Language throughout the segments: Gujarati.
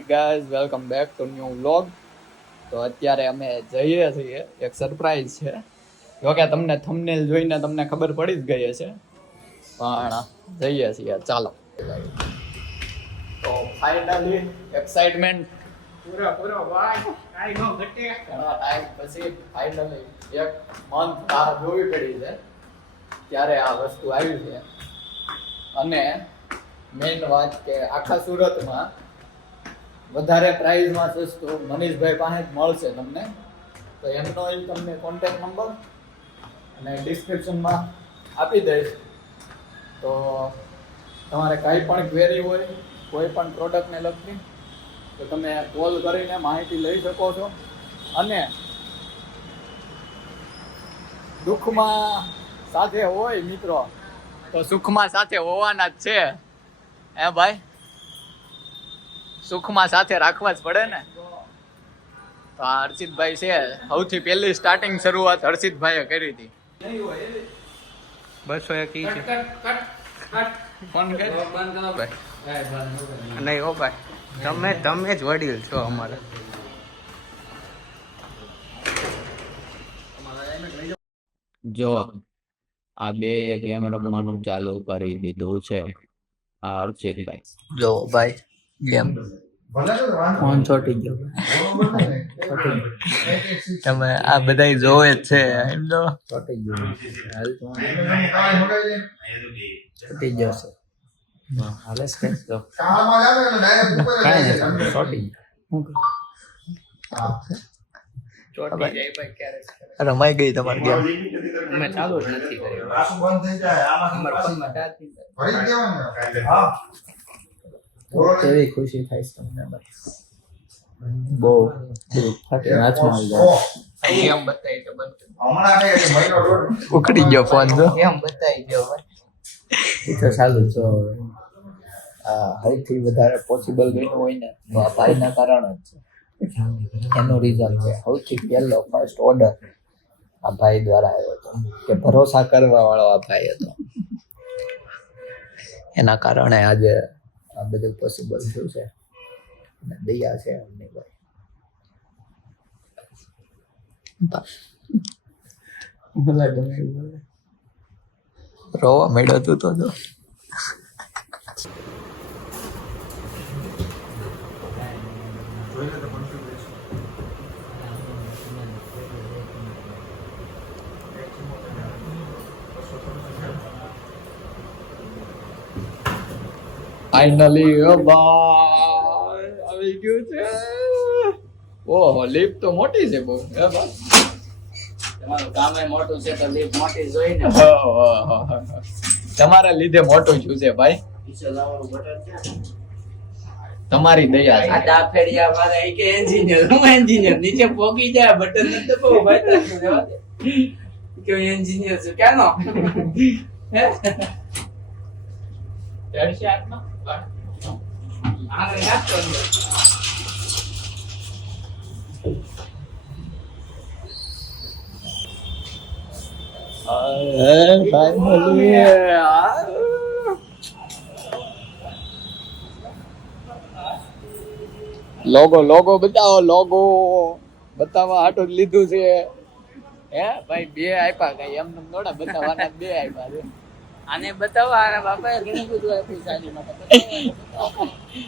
Hi guys, welcome back to new vlog. તો અત્યારે અમે જઈએ છીએ, એક સરપ્રાઈઝ છે. જોકે તમને થંબનેલ જોઈને તમને ખબર પડી જ ગઈ હશે, પણ જઈએ છીએ. ચાલો. તો ફાઇનલી એક્સાઇટમેન્ટ પૂરો ભાઈ, કાઈ નો ઘટે. ઘણા ટાઈમ પછી ફાઇનલી એક મંથ રાહ જોવી પડી છે, ત્યારે આ વસ્તુ આવી છે. અને મેઇન વાત કે આખા સુરતમાં વધારે પ્રાઇઝમાં સસ્તું મનીષભાઈ પાસે જ મળશે તમને. તો એમનો તમને કોન્ટેક્ટ નંબર અને ડિસ્ક્રિપ્શનમાં આપી દઈશ. તો તમારે કાંઈ પણ ક્વેરી હોય કોઈ પણ પ્રોડક્ટને લગતી, તો તમે કોલ કરીને માહિતી લઈ શકો છો. અને દુઃખમાં સાથે હોય મિત્રો, તો સુખમાં સાથે હોવાના જ છે. હે ભાઈ, સુખમાં સાથે રાખવા જ પડે ને. તો આ હર્ષિતભાઈ છે, સૌથી પહેલી સ્ટાર્ટિંગ શરૂઆત હર્ષિતભાઈએ કરી હતી. 201 છે. ફોન કર નહીં હો ભાઈ, તમે જ વડીલ છો અમારા. જો આ બે ગેમ રમવાનું ચાલુ કરી દીધું છે આ હર્ષિતભાઈ. જો ભાઈ, ગેમ ફોન છોટી ગયો. તમે આ બધા જોવે જ છે, એમ તો છોટી ગયો, છોટી જશે. હાલે સ્કેચ તો કાઈ નહીં, છોટી રમાઈ ગઈ તમારી ગેમ. અમે ચાલુ જ નથી કર્યું. કેવી ખુશી થાય છે તમને? બહુ નાચમાં ગેમ બતાવી તો બંધ ઉકળી ગયો ફોન. તો ગેમ બતાવી ગયો ભાઈ, એ તો ચાલુ છો. સૌથી વધારે પોસિબલ બન્યું હોય ને તો આ ભાઈના કારણે જ છે. એનું રિઝલ્ટ છે સૌથી પહેલો ફર્સ્ટ ઓર્ડર આ ભાઈ દ્વારા આવ્યો હતો, કે ભરોસા કરવા વાળો આ ભાઈ હતો. એના કારણે આજે આ બધું પોસિબલ થયું છે. અને દયા છે એમની ભાઈ. રોવા મેળ્યો તું તો જો. ફાઇનલી આવી ગયું છે. ઓહો, લિફ્ટ તો મોટી છે બહુ. હે ભાઈ, તમારું કામ મોટું છે તો લીફ મોટી જોઈ ને. તમારા લીધે મોટું છું છે ભાઈ, તમારી દયા છે. આ ડાફેડિયા મારે એ કે એન્જિનિયર, હું એન્જિનિયર નીચે પોકી જાય બટન ન દબાવો ભાઈ, તો જવા દે કે એન્જિનિયર છું કેનો હે ચડશે આત્મા આ યાદ કરો. લોગો બતાવો. લોગો બતાવવા હાટું જ લીધું છે. હે ભાઈ, બે આપ્યા, કઈ એમ નોડા બતાવવાના બે આપ્યા છે. આને બતાવો, આના બાપાએ ઘણું બધું આપ્યું સાડી માટે.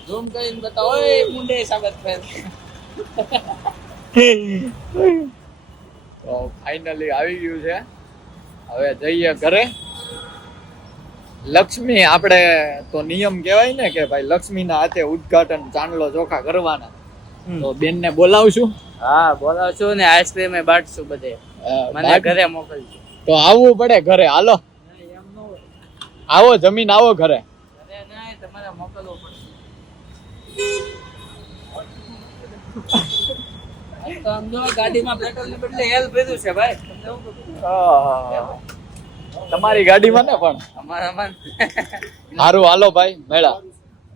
ઝૂમ કરીને બતાવો, એ મુંડે સાબત ફેર. તો ફાઇનલી આવી ગયું છે. હવે જઈએ ઘરે. લક્ષ્મી, આપણે તો નિયમ કહેવાય ને કે ભાઈ લક્ષ્મીના હાથે ઉદ્ઘાટન ચાંદલો ચોખા કરવાના. તો બેનને બોલાવશું. હા બોલાવશું ને, આઈસ્ક્રીમ એ બાટશું બધે. મને ઘરે મોકલજો. તો આવવું પડે ઘરે. હાલો એમ ન હોય, આવો, જમીન આવો ઘરે. ઘરે નહીં, તમારે મોકલવો પડશે. તો આમ જો ગાડીમાં પેટ્રોલની બદલે હેલ ભર્યું છે ભાઈ. તમને એવું કહું. તમારી ગાડીમાં ને પણ અમારામાં સારું. હાલો ભાઈ, મેળા.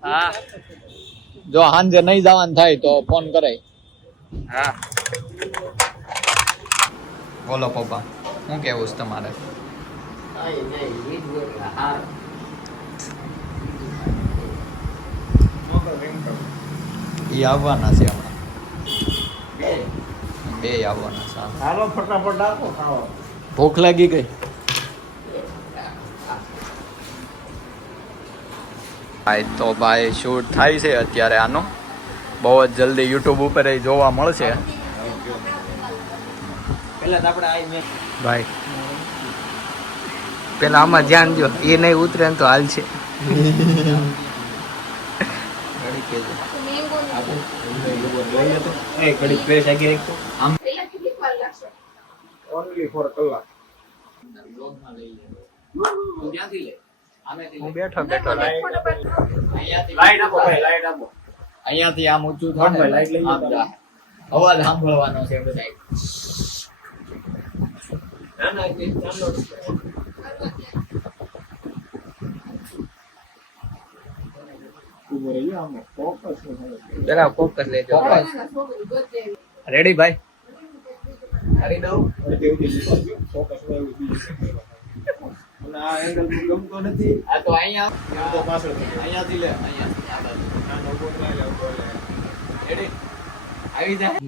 હા જો સાંજે નહીં જવાનું થાય તો ફોન કરાય. હા બોલો પપ્પા, શું કેવું છે તમારે? એ આવવાના છે હમણાં, બે આવવાના છે. હાલો ફટાફટ આપો ખાવા. ભૂખ લાગી ગઈ. ભાઈ તો ભાઈ શૂટ થાય છે અત્યારે આનું, બહુ જ જલ્દી યુટ્યુબ ઉપર એ જોવા મળશે. પેલા તો આપણે આઈ ભાઈ પેલા આમાં ધ્યાન દો, એ નહીં ઉતરે ને તો હાલ છે. ઓનલી ફોર કલાક. હું બેઠો બેઠો લાઈટ આપો ભાઈ, લાઈટ આપો. અહીંયાથી આમ ઊંચું થાય ને લાઈટ લઈ આમ જા. અવાજ સાંભળવાનો છે બધા. ના ના એ ચાલો. પેલા ફોકસ લેજો. રેડી ભાઈ? કરી દઉં. આ તો અહીંયાથી લે, રેડી? આવી જાય.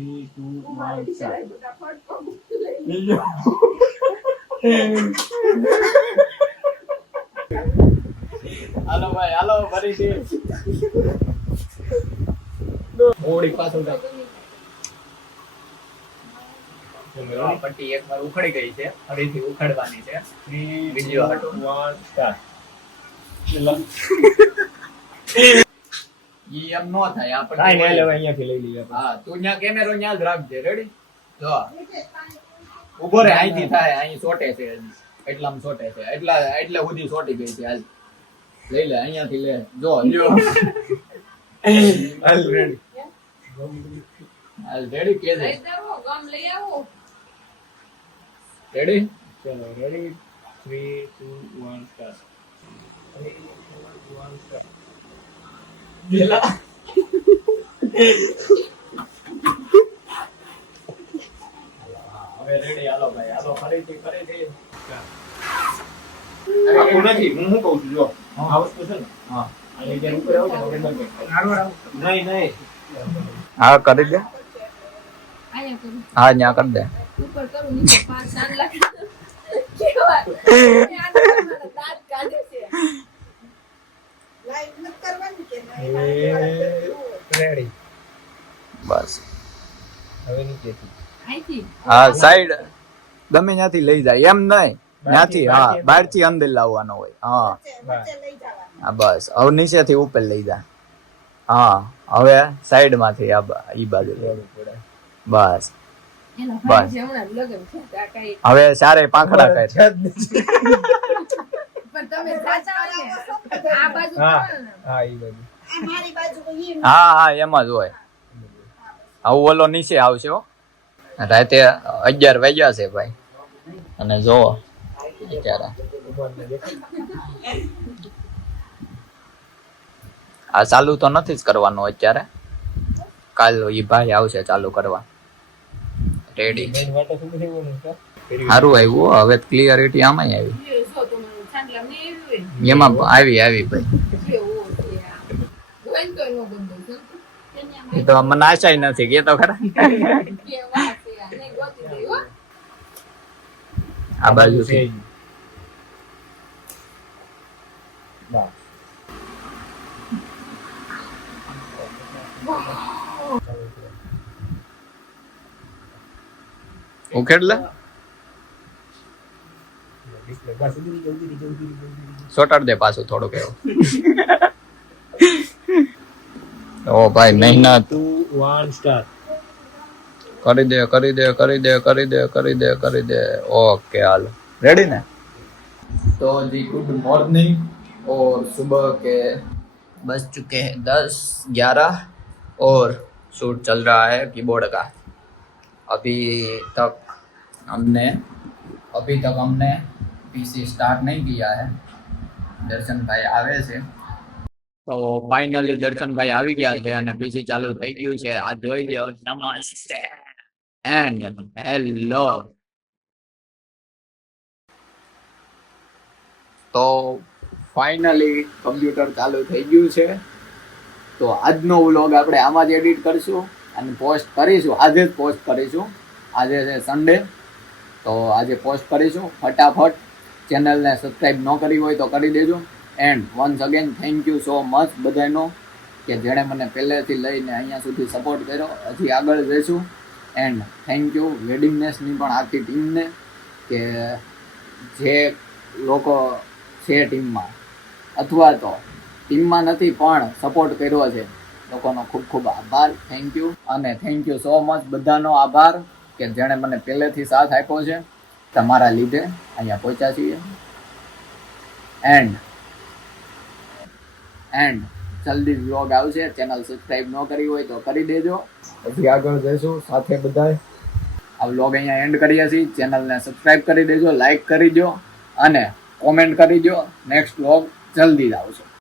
હાલો ભાઈ, હાલો ફરીથી. મોડી પાછું પટ્ટી એકવાર ઉખડી ગઈ છે, ફરીથી ઉખાડવાની છે. બીજો હાટો. ઈ એમ નો થાય આપણને. હા, તું ન્યા કેમેરો ન્યા જ રાખજે. રેડી? જો ઉભો રે, અહીંથી થાય, અહીં સોટે છે હજી. એટલામાં સોટે છે, એટલે સુધી સોટી ગઈ છે. હાલ લઈ લે, અહીંયાથી લે. જો લ્યો. હાલ રેડી? હાલ રેડી કે છે? રેડી? ચલો રેડી 3 2 1 સ્ટાર્ટ. પેલા હવે રેડી? હાલો ભાઈ, હાલો ફરીથી. આખું નથી, હું શું કહું છું જો હા. આ વસ્તુ છે ને, હા આની જેમ ઉપર આવો ને એટલે નહીં નહીં હા કરી દે. હા ન્યા કરી દે. ઉપર કરું નીચે 5 લાખ કેવા દાંત કાઢે છે. લાઈટ ન કરવાની કે રેડી. બસ હવે નીચેથી આઈથી હા, સાઈડ ગમે ત્યાંથી લઈ જાય, એમ નહીં ત્યાંથી. હા, બહારથી અંદર લાવવાનો હોય. હા વચ્ચે લઈ જવાનું. હા બસ. હવે નીચેથી ઉપર લઈ જા. હા, હવે સાઈડ માંથી ઈ બાજુ બસ. એનો બસ. ભાઈ છે હમણાં લગન છે આ કઈ હવે સારે પાંખડા કરે. પણ તમે સાચા હોય ને આ બાજુ હા. કરો ને હા ઈ બાજુ આ મારી બાજુ તો ઈ હા હા, એમ જ હોય. આવું ઓલો નીચે આવશે હો. રાતે 11 વાગ્યા છે ભાઈ, અને જોવો અત્યારે આ ચાલુ તો નથી જ કરવાનું અત્યારે. કાલ ઈ ભાઈ આવશે ચાલુ કરવા. રેડી? મેઈન વાટો શું થયું ને સારું આવ્યું. હવે ક્લિયરિટી આમાં આવી. જો તમારું ચાંદલા ને એવી એમાં આવી ભાઈ. કેવો છે આ જોઈન તો નો બંધ એ તો મને આશા નથી કે તો ખરા. કેવા છે આ નહીં ગોતી દે હો આ બાજુ છે. બસ ઉખેડ લે. બસ જલ્દી સોટાડ દે પાછું થોડુંક એવું. ઓ ભાઈ મહેનત 2 1 સ્ટાર્ટ. કરી દે. ओके हाल रेडी ना? तो जी गुड मॉर्निंग और सुबह के बज चुके हैं 10-11 और शूट चल रहा है कीबोर्ड का. अभी तक हमने पीसी स्टार्ट नहीं किया है. दर्शन भाई आवे છે. તો ફાઇનલી દર્શનભાઈ આવી ગયા છે અને પીસી ચાલુ થઈ ગયું છે. આ જોઈ લો. નમસ્તે એન્ડ હેલો. તો ફાઇનલી કમ્પ્યુટર ચાલુ થઈ ગયું છે તો આજનો વ્લોગ આપણે આમાં જ એડિટ કરીશું અને પોસ્ટ કરીશું. આજે જ પોસ્ટ કરીશું. આજે છે સન્ડે, તો આજે પોસ્ટ કરીશું ફટાફટ. ચેનલને સબસ્ક્રાઈબ ન કરી હોય તો કરી દેજો. And once again thank you so much બધાનો કે જેણે મને પહેલેથી લઈને અહીંયા સુધી સપોર્ટ કર્યો. હજી આગળ જઈશું. એન્ડ થેન્ક યુ વેડિંગનેસની પણ આખી ટીમને કે જે લોકો છે ટીમમાં અથવા તો ટીમમાં નથી પણ સપોર્ટ કર્યો છે, લોકોનો ખૂબ ખૂબ આભાર. Thank you. અને થેન્ક યુ સો મચ બધાનો આભાર કે જેણે મને પહેલેથી સાથ આપ્યો છે. તમારા લીધે અહીંયા પહોંચ્યા છીએ. એન્ડ જલ્દી વ્લોગ આવશે. ચેનલ સબસ્ક્રાઈબ ન કરી હોય તો કરી દેજો. પછી આગળ જઈશું સાથે બધાય. આ વ્લોગ અહીંયા એન્ડ કરીએ છીએ. ચેનલને સબસ્ક્રાઈબ કરી દેજો, લાઈક કરી દો અને કોમેન્ટ કરી દો. નેક્સ્ટ વ્લોગ જલ્દી જ આવશે.